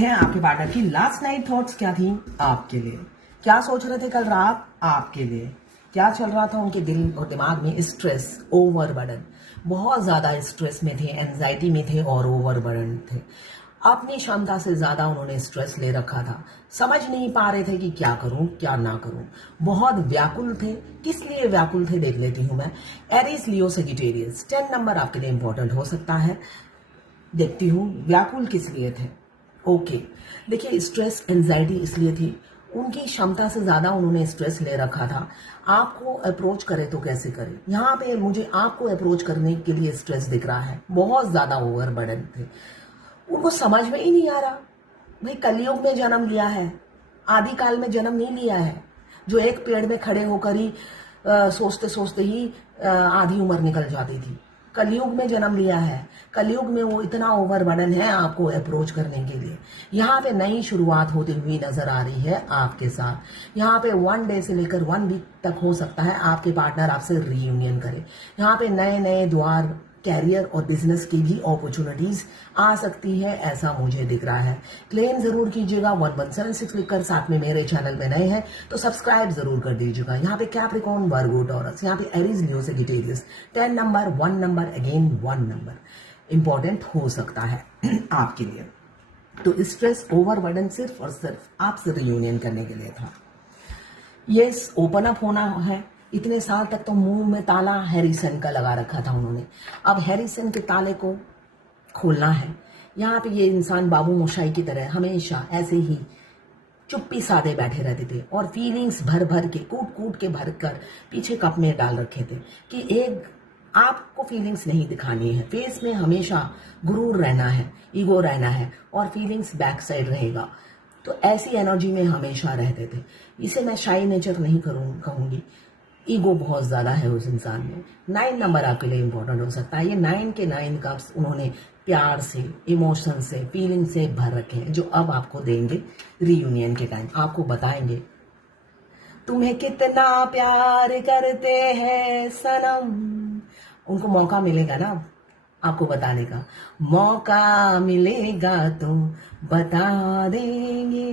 हैं आपके पार्टनर की लास्ट नाइट थॉट्स क्या थी आपके लिए, क्या सोच रहे थे कल रात आपके लिए, क्या चल रहा था उनके दिल और दिमाग में। स्ट्रेस, ओवरबर्डन, बहुत ज्यादा स्ट्रेस में थे, एंजाइटी में थे और ओवरबर्डन थे। अपनी क्षमता से ज्यादा उन्होंने स्ट्रेस ले रखा था, समझ नहीं पा रहे थे कि क्या करूं क्या ना करूं, बहुत व्याकुल थे। किस लिए व्याकुल थे देख लेती हूं मैं। एरीज, लियो, सेजिटेरियस, 10 नंबर आपके लिए इंपॉर्टेंट हो सकता है। देखती हूँ व्याकुल किस लिए थे। ओके, देखिए स्ट्रेस एंजाइटी इसलिए थी, उनकी क्षमता से ज्यादा उन्होंने स्ट्रेस ले रखा था। आपको अप्रोच करे तो कैसे करे, यहाँ पे मुझे आपको अप्रोच करने के लिए स्ट्रेस दिख रहा है, बहुत ज्यादा ओवरबर्डन थे। उनको समझ में ही नहीं आ रहा, भाई कलयुग में जन्म लिया है, आदिकाल में जन्म नहीं लिया है जो एक पेड़ में खड़े होकर ही सोचते सोचते ही आधी उम्र निकल जाती थी। कलयुग में जन्म लिया है, कलयुग में वो इतना ओवरबर्डन है आपको अप्रोच करने के लिए। यहाँ पे नई शुरुआत होती हुई नजर आ रही है आपके साथ। यहाँ पे 1 डे से लेकर 1 वीक तक हो सकता है आपके पार्टनर आपसे रीयूनियन करे। यहाँ पे नए नए द्वार, कैरियर और बिजनेस की भी अपॉर्चुनिटीज आ सकती है, ऐसा मुझे दिख रहा है। क्लेम जरूर कीजिएगा 1176 लिखकर, साथ में मेरे चैनल में नए हैं तो सब्सक्राइब जरूर कर दीजिएगा। यहाँ पे कैप्रिकॉर्न, वर्गो, टॉरस, यहाँ पे Aries, Leo, Sagittarius, 10 number, 1 number, again 1 number important हो सकता है आपके लिए। तो स्ट्रेस, ओवरबर्डन सिर्फ और सिर्फ आपसे रियूनियन करने के लिए था। यस, ओपन अप होना है। इतने साल तक तो मुंह में ताला हैरिसन का लगा रखा था उन्होंने, अब हैरिसन के ताले को खोलना है। यहाँ पे ये इंसान बाबू मोशाई की तरह हमेशा ऐसे ही चुप्पी साधे बैठे रहते थे और फीलिंग्स भर भर के, कूट कूट के भर कर पीछे कप में डाल रखे थे कि एक आपको फीलिंग्स नहीं दिखानी है, फेस में हमेशा गुरूर रहना है, ईगो रहना है और फीलिंग्स बैक साइड रहेगा। तो ऐसी एनर्जी में हमेशा रहते थे। इसे मैं शाई नेचर नहीं कहूंगी, ईगो बहुत ज्यादा है उस इंसान में। 9 नंबर आपके लिए इंपॉर्टेंट हो सकता है। ये 9 के 9 कप्स उन्होंने प्यार से, इमोशन से, फीलिंग से भर रखे हैं, जो अब आपको देंगे रियूनियन के टाइम। आपको बताएंगे तुम्हें कितना प्यार करते हैं सनम। उनको मौका मिलेगा ना आपको बताने का, मौका मिलेगा तो बता देंगे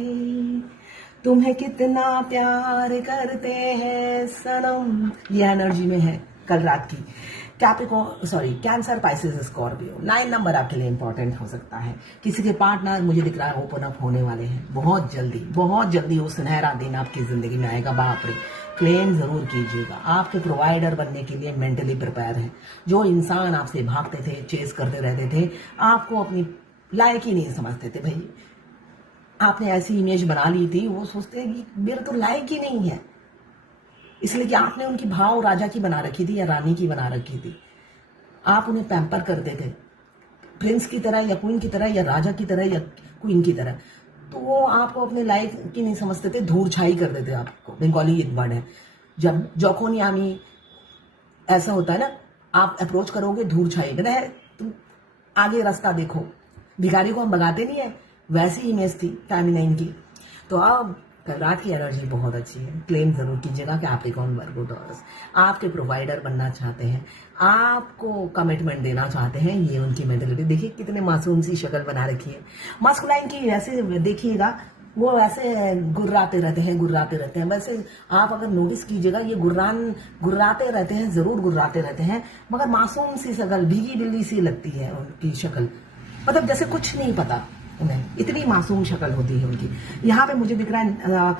तुम्हें कितना प्यार करते हैं सनम। ये एनर्जी में है कल रात की। कैंसर, पाइसेस, स्कॉर्पियो, 9 नंबर आपके लिए इंपॉर्टेंट हो सकता है। किसी के पार्टनर मुझे दिख रहा है ओपन अप होने वाले हैं बहुत जल्दी, बहुत जल्दी। वो सुनहरा दिन आपकी जिंदगी में आएगा। बाप रे, क्लेम जरूर कीजिएगा। आपके प्रोवाइडर बनने के लिए मेंटली प्रिपेयर है। जो इंसान आपसे भागते थे, चेस करते रहते थे, आपको अपनी लायक ही नहीं समझते थे, भाई आपने ऐसी इमेज बना ली थी, वो सोचते हैं कि मेरे तो लायक ही नहीं है, इसलिए कि आपने उनकी भाव राजा की बना रखी थी या रानी की बना रखी थी। आप उन्हें पैम्पर करते थे, प्रिंस की तरह या क्वीन की तरह या राजा की तरह या क्वीन की तरह। तो वो आपको अपने लायक की नहीं समझते थे, धूल छाई कर देते आपको। बंगाली एक वर्ड है, जब जोखोन यामी ऐसा होता है ना, आप अप्रोच करोगे धूल छाई, कहता है तुम आगे रास्ता देखो। भिखारी को हम भगाते नहीं है, वैसी इमेज थी फेमिनाइन की। तो अब कल रात की एनर्जी बहुत अच्छी है। क्लेम जरूर कीजिएगा कि कैप्रिकॉर्न, वर्गो, टॉरस आपके प्रोवाइडर बनना चाहते हैं, आपको कमिटमेंट देना चाहते हैं। ये उनकी मेंटलिटी देखिए, कितने मासूम सी शक्ल बना रखी है। मस्कुलाइन की वैसे देखिएगा, वो वैसे गुर्राते रहते हैं। वैसे आप अगर नोटिस कीजिएगा, ये गुर्राते रहते हैं, जरूर गुर्राते रहते हैं, मगर मासूम सी शक्ल, भीगी बिल्ली सी लगती है उनकी शक्ल, मतलब जैसे कुछ नहीं पता उन्हें, इतनी मासूम शक्ल होती है उनकी। यहाँ पे मुझे दिख रहा है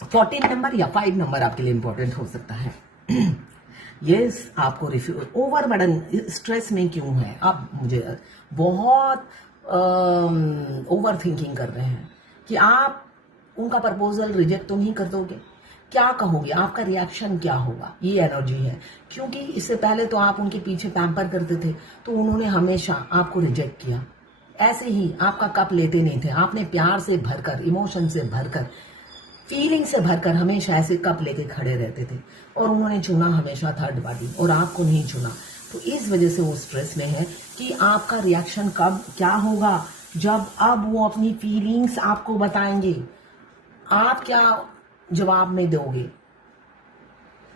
14 नंबर या 5 नंबर आपके लिए इंपॉर्टेंट हो सकता है। यस, आपको रिफ्यूज, ओवरबर्डन, स्ट्रेस में क्यों है आप, मुझे बहुत ओवर थिंकिंग कर रहे हैं कि आप उनका प्रपोजल रिजेक्ट तो नहीं कर दोगे, क्या कहोगे, आपका रिएक्शन क्या होगा। ये एनर्जी है, क्योंकि इससे पहले तो आप उनके पीछे पैम्पर करते थे, तो उन्होंने हमेशा आपको रिजेक्ट किया। ऐसे ही आपका कप लेते नहीं थे, आपने प्यार से भरकर, इमोशन से भरकर, फीलिंग से भरकर हमेशा ऐसे कप लेके खड़े रहते थे, और उन्होंने चुना हमेशा थर्ड पार्टी और आपको नहीं चुना। तो इस वजह से वो स्ट्रेस में है कि आपका रिएक्शन कब क्या होगा, जब अब वो अपनी फीलिंग्स आपको बताएंगे, आप क्या जवाब में दोगे।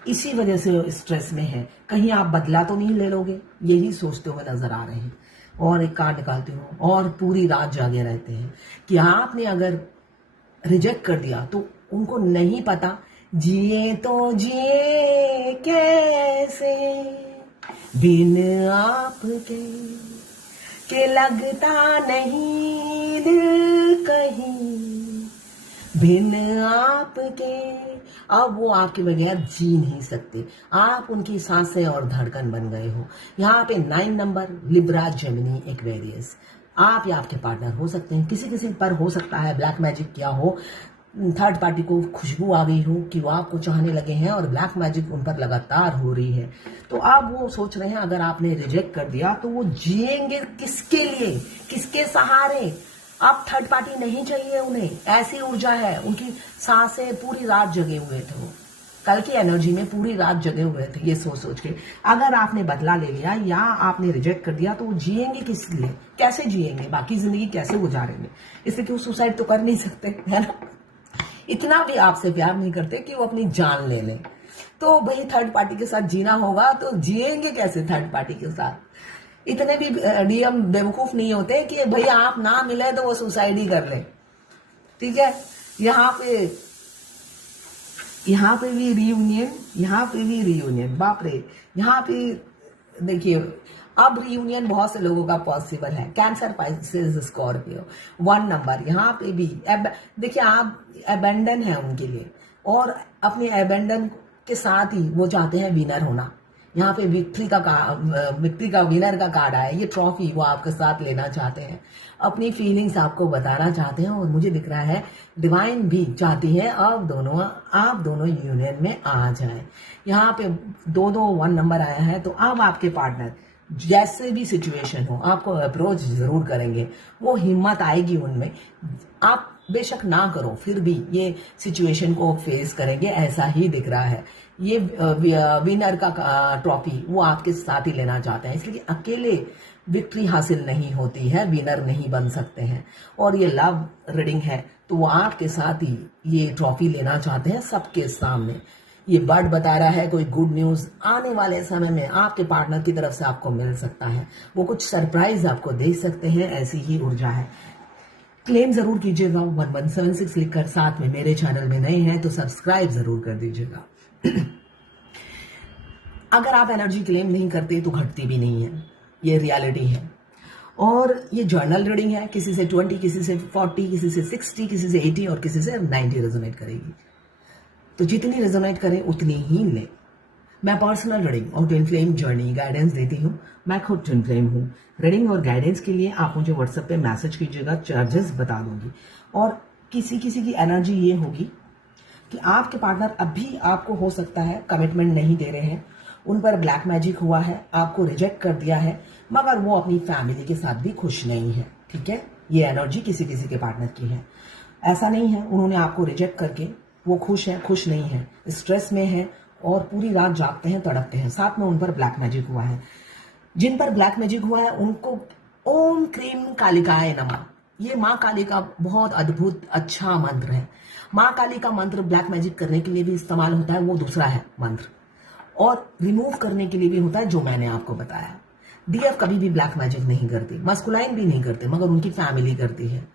इसी वजह से स्ट्रेस में है, कहीं आप बदला तो नहीं ले लोगे, यही सोचते हुए नजर आ रहे हैं। और एक कार्ड निकालती हूँ और पूरी रात जागे रहते हैं कि आपने अगर रिजेक्ट कर दिया तो उनको नहीं पता जिए तो जिए कैसे बिन आपके के लगता नहीं दिल कहीं बिन आपके। अब वो आपके बगैर जी नहीं सकते, आप उनकी सांसें और धड़कन बन गए हो। यहाँ पे 9 नंबर लिब्रा जेमिनी एक्वेरियस, आप या आपके पार्टनर हो सकते हैं। किसी किसी पर हो सकता है ब्लैक मैजिक किया हो, थर्ड पार्टी को खुशबू आ गई हो कि वो आपको चाहने लगे हैं और ब्लैक मैजिक उन पर लगातार हो रही है। तो अब वो सोच रहे हैं अगर आपने रिजेक्ट कर दिया तो वो जिएंगे किसके लिए, किसके सहारे। अब थर्ड पार्टी नहीं चाहिए उन्हें, ऐसी ऊर्जा है उनकी। सांसें पूरी रात जगे हुए थे वो, कल की एनर्जी में पूरी रात जगे हुए थे ये सोच सोच के। अगर आपने बदला ले लिया या आपने रिजेक्ट कर दिया तो वो जिएंगे किस लिए, कैसे जिएंगे, बाकी जिंदगी कैसे गुजारेंगे। इसलिए कि वो सुसाइड तो कर नहीं सकते, है ना। इतना भी आपसे प्यार नहीं करते कि वो अपनी जान ले लें। तो भाई थर्ड पार्टी के साथ जीना होगा तो जिएंगे कैसे थर्ड पार्टी के साथ। इतने भी डीएम बेवकूफ नहीं होते कि भाई आप ना मिले तो वो सुसाइड ही कर ले, ठीक है। यहाँ पे भी रियूनियन, यहाँ पे भी रियूनियन, बाप रे। यहाँ पे देखिए अब रियूनियन बहुत से लोगों का पॉसिबल है। Cancer, Pisces, Scorpio, 1 number. यहाँ पे भी देखिए आप अबेंडन है उनके लिए और अपने अबेंडन के साथ ही वो चाहते हैं विनर होना। यहाँ पे विक्ट्री का विनर का कार्ड आया, ये ट्रॉफी वो आपके साथ लेना चाहते हैं, अपनी फीलिंग्स आपको बताना चाहते हैं। और मुझे दिख रहा है डिवाइन भी चाहती है अब आप दोनों यूनियन में आ जाएं। यहाँ पे 1 नंबर आया है। तो अब आपके पार्टनर जैसे भी सिचुएशन हो आपको अप्रोच जरूर करेंगे, वो हिम्मत आएगी उनमें। आप बेशक ना करो फिर भी ये सिचुएशन को फेस करेंगे, ऐसा ही दिख रहा है। ये विनर का ट्रॉफी वो आपके साथ ही लेना चाहते हैं, इसलिए अकेले विक्ट्री हासिल नहीं होती है, विनर नहीं बन सकते हैं। और ये लव रीडिंग है तो वो आपके साथ ही ये ट्रॉफी लेना चाहते हैं सबके सामने। ये बर्ड बता रहा है कोई गुड न्यूज आने वाले समय में आपके पार्टनर की तरफ से आपको मिल सकता है, वो कुछ सरप्राइज आपको दे सकते हैं, ऐसी ही ऊर्जा है। क्लेम जरूर कीजिएगा 1176 लिखकर, साथ में मेरे चैनल में नए हैं तो सब्सक्राइब जरूर कर दीजिएगा। अगर आप एनर्जी क्लेम नहीं करते तो घटती भी नहीं है, ये रियलिटी है। और ये जर्नल रीडिंग है, किसी से 20, किसी से 40, किसी से 60, किसी से 80 और किसी से 90 रेजोनेट करेगी। तो जितनी रेजोनेट करें उतनी ही लें। मैं पर्सनल रीडिंग और ट्विन फ्लेम जर्नी गाइडेंस देती हूँ, मैं खुद ट्विन फ्लेम हूँ। रीडिंग और गाइडेंस के लिए आप मुझे व्हाट्सएप पे मैसेज कीजिएगा, चार्जेस बता दूंगी। और किसी किसी की एनर्जी ये होगी कि आपके पार्टनर अभी आपको हो सकता है कमिटमेंट नहीं दे रहे हैं, उन पर ब्लैक मैजिक हुआ है, आपको रिजेक्ट कर दिया है, मगर वो अपनी फैमिली के साथ भी खुश नहीं है, ठीक है। ये एनर्जी किसी किसी के पार्टनर की है। ऐसा नहीं है उन्होंने आपको रिजेक्ट करके वो खुश है, खुश नहीं है, स्ट्रेस में है और पूरी रात जागते हैं, तड़पते हैं। साथ में उन पर ब्लैक मैजिक हुआ है। जिन पर ब्लैक मैजिक हुआ है उनको ओम क्रीम कालिकाय नमः, ये माँ काली का बहुत अद्भुत अच्छा मंत्र है। माँ काली का मंत्र ब्लैक मैजिक करने के लिए भी इस्तेमाल होता है, वो दूसरा है मंत्र, और रिमूव करने के लिए भी होता है जो मैंने आपको बताया। डीएफ कभी भी ब्लैक मैजिक नहीं करती, मस्कुलाइन भी नहीं करते, मगर उनकी फैमिली करती है,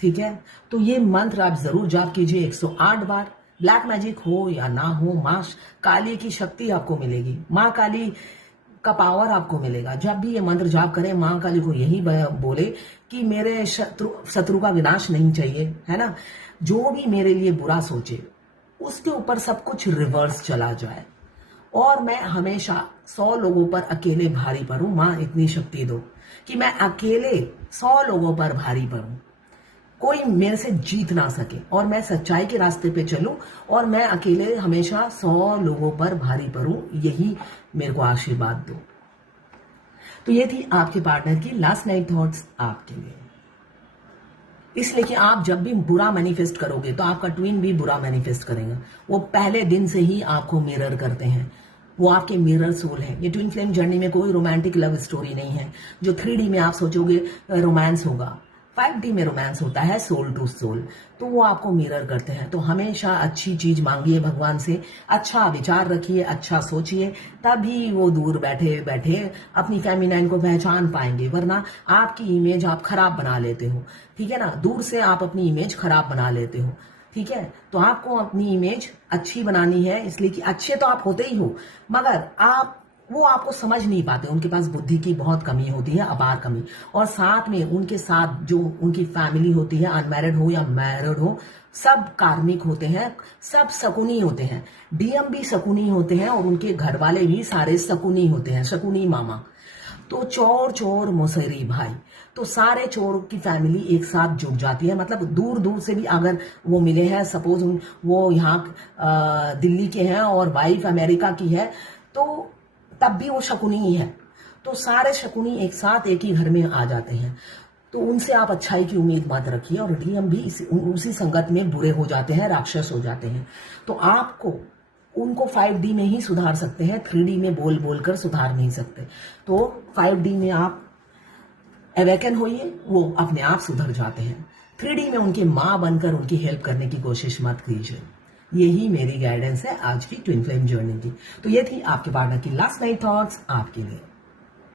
ठीक है। तो ये मंत्र आप जरूर जाप कीजिए 108 बार। ब्लैक मैजिक हो या ना हो, माँ काली की शक्ति आपको मिलेगी, माँ काली का पावर आपको मिलेगा। जब भी ये मंत्र जाप करें माँ काली को यही बोले कि मेरे शत्रु का विनाश नहीं चाहिए, है ना। जो भी मेरे लिए बुरा सोचे उसके ऊपर सब कुछ रिवर्स चला जाए और मैं हमेशा 100 लोगों पर अकेले भारी पड़ूं। माँ इतनी शक्ति दो कि मैं अकेले 100 लोगों पर भारी पड़ूं, कोई मेरे से जीत ना सके, और मैं सच्चाई के रास्ते पे चलूं और मैं अकेले हमेशा 100 लोगों पर भारी पड़ूं, यही मेरे को आशीर्वाद दो। तो ये थी आपके पार्टनर की लास्ट नाइट थॉट्स आपके लिए। इसलिए कि आप जब भी बुरा मैनिफेस्ट करोगे तो आपका ट्विन भी बुरा मैनिफेस्ट करेगा। वो पहले दिन से ही आपको मिरर करते हैं, वो आपके मिरर सोल है। ये ट्विन फ्लेम जर्नी में कोई रोमांटिक लव स्टोरी नहीं है जो 3D में आप सोचोगे रोमांस होगा। 5D में रोमांस होता है सोल टू सोल, तो वो आपको मिरर करते हैं। तो हमेशा अच्छी चीज मांगिए भगवान से, अच्छा विचार रखिए, अच्छा सोचिए, तभी वो दूर बैठे बैठे अपनी फेमिनाइन को पहचान पाएंगे। वरना आपकी इमेज आप खराब बना लेते हो, ठीक है ना, दूर से आप अपनी इमेज खराब बना लेते हो, ठीक है। तो आपको अपनी इमेज अच्छी बनानी है, इसलिए कि अच्छे तो आप होते ही हो, मगर वो आपको समझ नहीं पाते, उनके पास बुद्धि की बहुत कमी होती है, अपार कमी। और साथ में उनके साथ जो उनकी फैमिली होती है, अनमैरिड हो या मैरिड हो, सब कार्मिक होते हैं, सब शकुनी होते हैं। डीएम भी शकुनी होते हैं और उनके घर वाले भी सारे शकुनी होते हैं, शकुनी मामा। तो चोर चोर मुसहरी भाई, तो सारे चोर की फैमिली एक साथ जुट जाती है। मतलब दूर दूर से भी अगर वो मिले हैं, सपोज वो यहाँ दिल्ली के हैं और वाइफ अमेरिका की है, तो तब भी वो शकुनी ही है। तो सारे शकुनी एक साथ एक ही घर में आ जाते हैं। तो उनसे आप अच्छाई की उम्मीद मत रखिए, और डीएम भी उसी संगत में बुरे हो जाते हैं, राक्षस हो जाते हैं। तो आपको उनको 5D में ही सुधार सकते हैं, 3D में बोल बोल कर सुधार नहीं सकते। तो 5D में आप अवेकन होइए, वो अपने आप सुधर जाते हैं। 3D में उनकी माँ बनकर उनकी हेल्प करने की कोशिश मत कीजिए। यही मेरी गाइडेंस है आज की ट्विन फ्लेम जर्नी की। तो ये थी आपके पार्टनर की लास्ट नाइट थॉट्स आपके लिए।